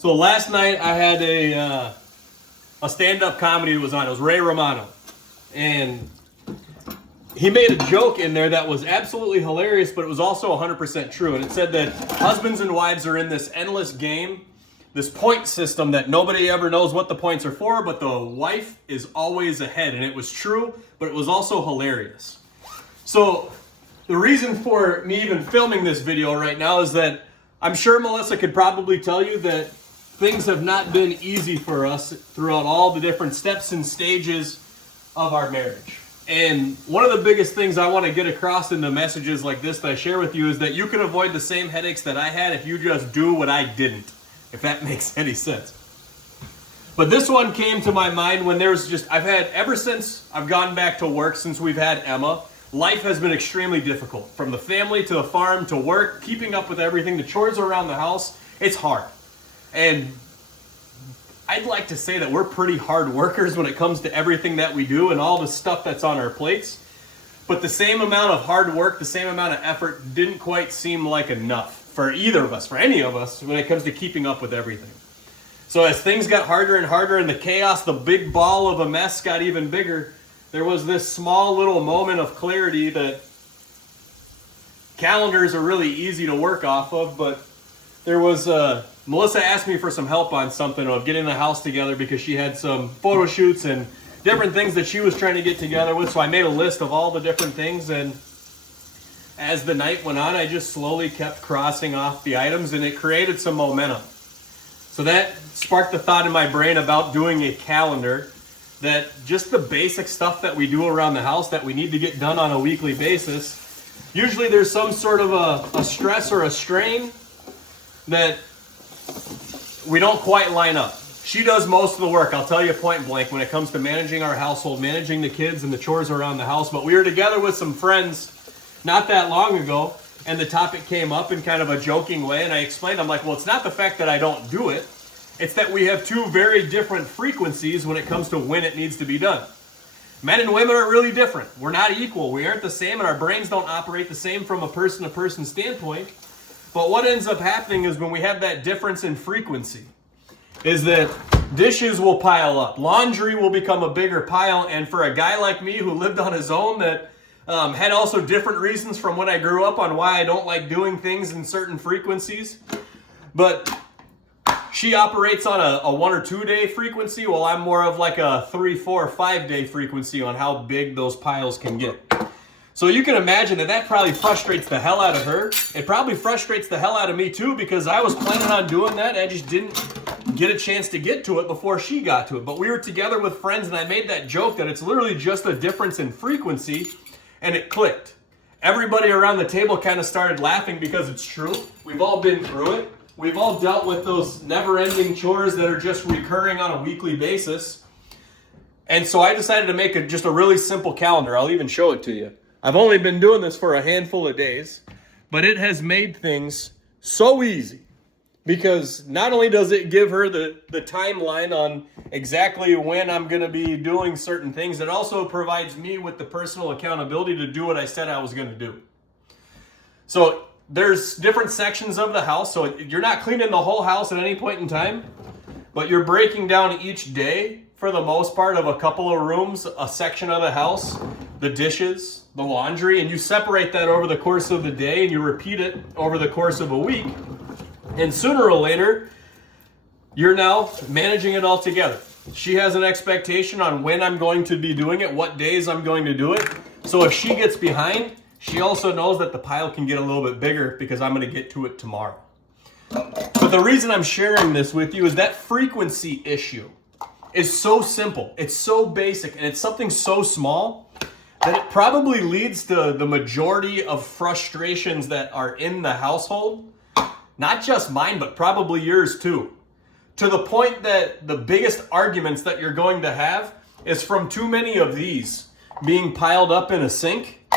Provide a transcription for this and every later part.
So last night I had a stand-up comedy that was on. It was Ray Romano. And he made a joke in there that was absolutely hilarious, but it was also 100% true. And it said that husbands and wives are in this endless game, this point system that nobody ever knows what the points are for, but the wife is always ahead. And it was true, but it was also hilarious. So the reason for me even filming this video right now is that I'm sure Melissa could probably tell you that things have not been easy for us throughout all the different steps and stages of our marriage. And one of the biggest things I want to get across in the messages like this that I share with you is that you can avoid the same headaches that I had if you just do what I didn't, if that makes any sense. But this one came to my mind when I've had, ever since I've gone back to work, since we've had Emma, life has been extremely difficult. From the family to the farm to work, keeping up with everything, the chores around the house, it's hard. And I'd like to say that we're pretty hard workers when it comes to everything that we do and all the stuff that's on our plates. But the same amount of hard work, the same amount of effort didn't quite seem like enough for either of us, for any of us, when it comes to keeping up with everything. So as things got harder and harder and the chaos, the big ball of a mess got even bigger, there was this small little moment of clarity that calendars are really easy to work off of, but there was Melissa asked me for some help on something of getting the house together because she had some photo shoots and different things that she was trying to get together with. So I made a list of all the different things, and as the night went on, I just slowly kept crossing off the items, and it created some momentum. So that sparked the thought in my brain about doing a calendar, that just the basic stuff that we do around the house that we need to get done on a weekly basis. Usually there's some sort of a stress or a strain that we don't quite line up. She does most of the work, I'll tell you point blank, when it comes to managing our household, managing the kids and the chores around the house. But we were together with some friends not that long ago, and the topic came up in kind of a joking way, and I explained, I'm like, well, it's not the fact that I don't do it, it's that we have two very different frequencies when it comes to when it needs to be done. Men and women are really different. We're not equal. We aren't the same, and our brains don't operate the same from a person-to-person standpoint. But what ends up happening is when we have that difference in frequency, is that dishes will pile up. Laundry will become a bigger pile, and for a guy like me who lived on his own that had also different reasons from when I grew up on why I don't like doing things in certain frequencies, but she operates on a 1 or 2 day frequency, while I'm more of like a 3, 4, 5 day frequency on how big those piles can get. So you can imagine that probably frustrates the hell out of her. It probably frustrates the hell out of me too, because I was planning on doing that. I just didn't get a chance to get to it before she got to it. But we were together with friends, and I made that joke that it's literally just a difference in frequency, and it clicked. Everybody around the table kind of started laughing because it's true. We've all been through it. We've all dealt with those never-ending chores that are just recurring on a weekly basis. And so I decided to make just a really simple calendar. I'll even show it to you. I've only been doing this for a handful of days, but it has made things so easy, because not only does it give her the timeline on exactly when I'm going to be doing certain things, it also provides me with the personal accountability to do what I said I was going to do. So there's different sections of the house, so you're not cleaning the whole house at any point in time, but you're breaking down each day, for the most part, of a couple of rooms, a section of the house, the dishes, the laundry, and you separate that over the course of the day, and you repeat it over the course of a week. And sooner or later, you're now managing it all together. She has an expectation on when I'm going to be doing it, what days I'm going to do it. So if she gets behind, she also knows that the pile can get a little bit bigger because I'm going to get to it tomorrow. But the reason I'm sharing this with you is that frequency issue is so simple. It's so basic, and it's something so small that it probably leads to the majority of frustrations that are in the household. Not just mine, but probably yours too. To the point that the biggest arguments that you're going to have is from too many of these being piled up in a sink,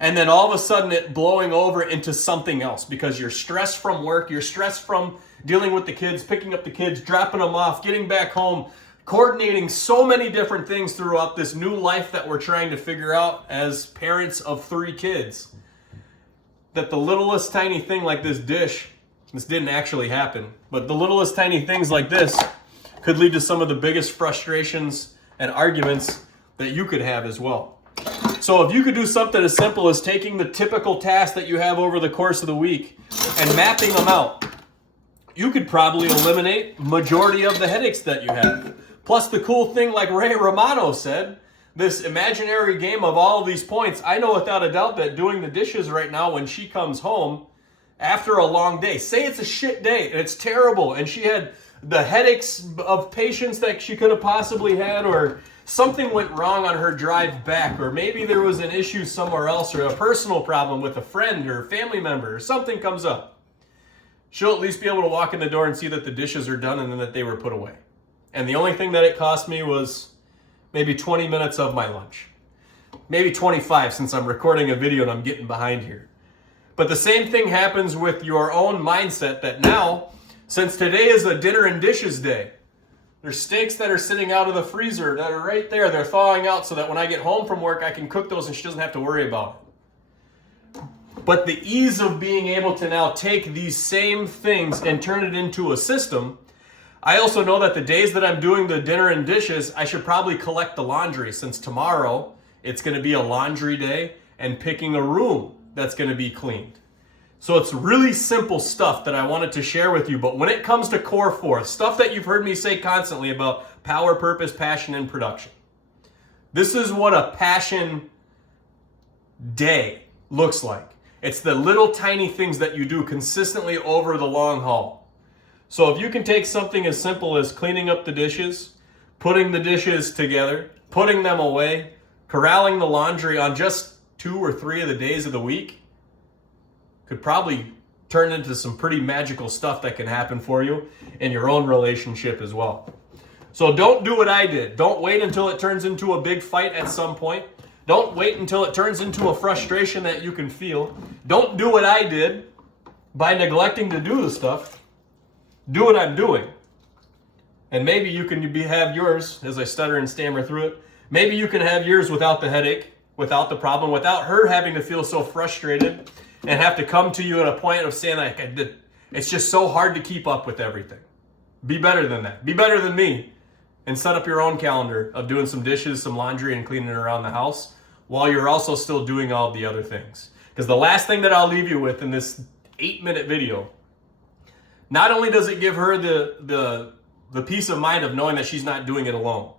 and then all of a sudden it blowing over into something else because you're stressed from work, you're stressed from dealing with the kids, picking up the kids, dropping them off, getting back home, coordinating so many different things throughout this new life that we're trying to figure out as parents of 3 kids, that the littlest tiny thing like this dish This didn't actually happen. But the littlest tiny things like this could lead to some of the biggest frustrations and arguments that you could have as well. So if you could do something as simple as taking the typical tasks that you have over the course of the week and mapping them out, you could probably eliminate majority of the headaches that you have. Plus the cool thing, like Ray Romano said, this imaginary game of all of these points, I know without a doubt that doing the dishes right now when she comes home after a long day, say it's a shit day and it's terrible and she had the headaches of patients that she could have possibly had, or something went wrong on her drive back, or maybe there was an issue somewhere else, or a personal problem with a friend or family member, or something comes up. She'll at least be able to walk in the door and see that the dishes are done and then that they were put away. And the only thing that it cost me was maybe 20 minutes of my lunch. Maybe 25 since I'm recording a video and I'm getting behind here. But the same thing happens with your own mindset that now, since today is a dinner and dishes day, there's steaks that are sitting out of the freezer that are right there. They're thawing out so that when I get home from work, I can cook those and she doesn't have to worry about it. But the ease of being able to now take these same things and turn it into a system, I also know that the days that I'm doing the dinner and dishes, I should probably collect the laundry, since tomorrow it's going to be a laundry day and picking a room that's going to be cleaned. So it's really simple stuff that I wanted to share with you. But when it comes to core four, stuff that you've heard me say constantly about power, purpose, passion, and production, this is what a passion day looks like. It's the little tiny things that you do consistently over the long haul. So if you can take something as simple as cleaning up the dishes, putting the dishes together, putting them away, corralling the laundry on just 2 or 3 of the days of the week, could probably turn into some pretty magical stuff that can happen for you in your own relationship as well. So don't do what I did. Don't wait until it turns into a big fight at some point. Don't wait until it turns into a frustration that you can feel. Don't do what I did by neglecting to do the stuff. Do what I'm doing. And maybe you can have yours, as I stutter and stammer through it, maybe you can have yours without the headache, without the problem, without her having to feel so frustrated and have to come to you at a point of saying, like, it's just so hard to keep up with everything. Be better than that. Be better than me. And set up your own calendar of doing some dishes, some laundry, and cleaning around the house while you're also still doing all the other things. Because the last thing that I'll leave you with in this 8-minute video, not only does it give her the peace of mind of knowing that she's not doing it alone,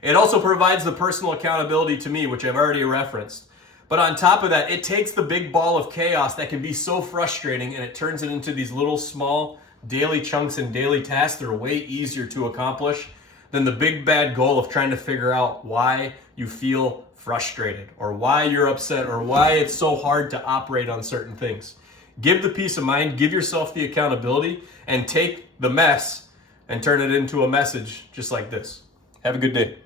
it also provides the personal accountability to me, which I've already referenced. But on top of that, it takes the big ball of chaos that can be so frustrating and it turns it into these little small daily chunks and daily tasks that are way easier to accomplish than the big bad goal of trying to figure out why you feel frustrated or why you're upset or why it's so hard to operate on certain things. Give the peace of mind, give yourself the accountability, and take the mess and turn it into a message just like this. Have a good day.